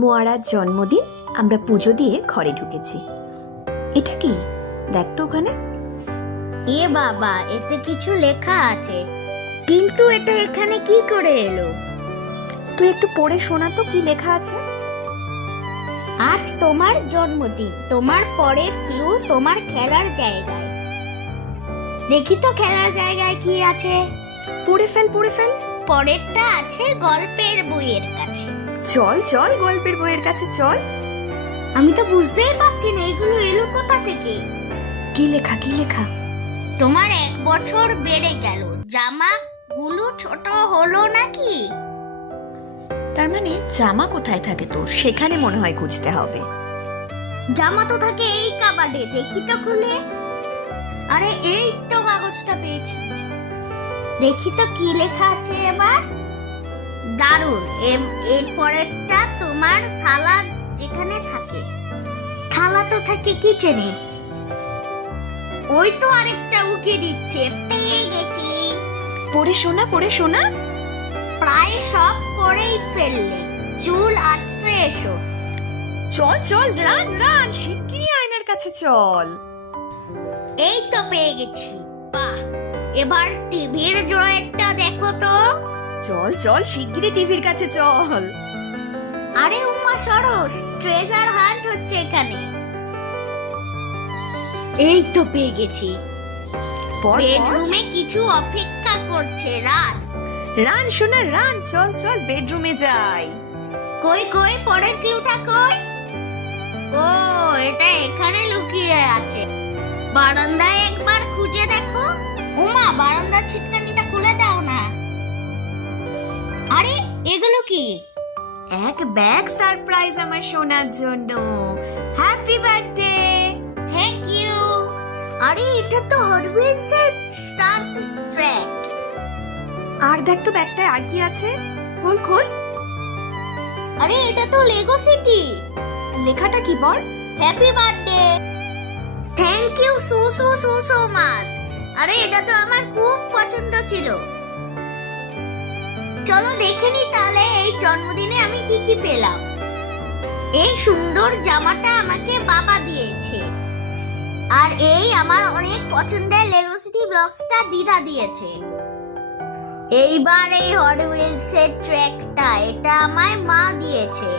মোয়ারার জন্মদিন আমরা পুজো দিয়ে ঘরে ঢুকেছি। এটা কি দেখ তো ওখানে। এ বাবা, এতে কিছু লেখা আছে, কিন্তু এটা এখানে কি করে এলো? তুই একটু পড়ে শোনা তো কি লেখা আছে। আজ তোমার জন্মদিন, তোমার পরের ক্লু তোমার খেলার জায়গায়। দেখি তো খেলার জায়গায় কি আছে। পড়ে ফেল পড়ে ফেল। পরেরটা আছে গল্পের বইয়ের কাছে। চল চল গল্পের বইয়ের কাছে চল। আমি তো বুঝতেই পারছি না এগুলো এলো কোথা থেকে। কি লেখা কি লেখা? তোমার 1 বছর বেড়ে গেল, জামা গুলো ছোট হলো নাকি? তার মানে জামা কোথায় থাকে তোর, সেখানে মনে হয় খুঁজতে হবে। জামা তো থাকে এই কাবাডে, দেখি তো খুলে। আরে এই তো কাগজটা পেয়েছি, দেখি তো কি লেখা আছে এবার। দারুণ, এর পরেরটা তোমার থালা যেখানে থাকে। থালা তো থাকে কিচেনে। ওই তো আরেকটা উকি দিচ্ছে, পেয়ে গেছি। পড়ে শোনা পড়ে শোনা। প্রায় সব করেই ফেললে, চুল আছড়ে এসো। চল চল রান রান, শিগগিরই আয়নার কাছে চল। এই তো পেয়ে গেছি। বাহ, এবার টিভির ড্রয়ারটা দেখো তো। চল চল শিগগিরই টিভির কাছে চল। আরে উমা সরস, ট্রেজার হান্ট হচ্ছে এখানে। এই তো পেয়ে গেছি। পড় পড়। বেডরুমে কিছু অপেক্ষা করছে, রাত। রান শোনা রান, চল চল বেডরুমে যাই। কই কই পরের ক্লুটা কই? ও, এটা এখানে লুকিয়ে আছে। বারান্দায় একবার খুঁজে দেখো। উমা, বারান্দার ছিটকানিটা খুলে দাও না। আরে এগুলো কি? এক ব্যাগ সারপ্রাইজ আমার সোনার জন্য। Happy birthday. Thank you. আরে এটা তো হট হুইলসের স্টান্ট ট্র্যাক। আর দেখ তো ব্যাগটায় আর কি আছে, খোল খোল। আরে এটা তো লেগো সিটি। লেখাটা কি বল? Happy birthday, thank you so so so so much. আরে এটা তো আমার খুব পছন্দ ছিল। চলো দেখে নি তাহলে এই জন্মদিনে আমি কি কি পেলাম। এই সুন্দর জামাটা আমাকে বাবা দিয়েছে, আর এই আমার অনেক পছন্দের লেগো সিটি ব্লকসটা দিদা দিয়েছে। এইবার এই হট হুইলসের ট্র্যাকটা, এটা আমায় মা দিয়েছে।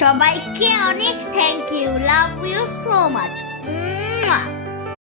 সবাইকে অনেক thank you, love you so much.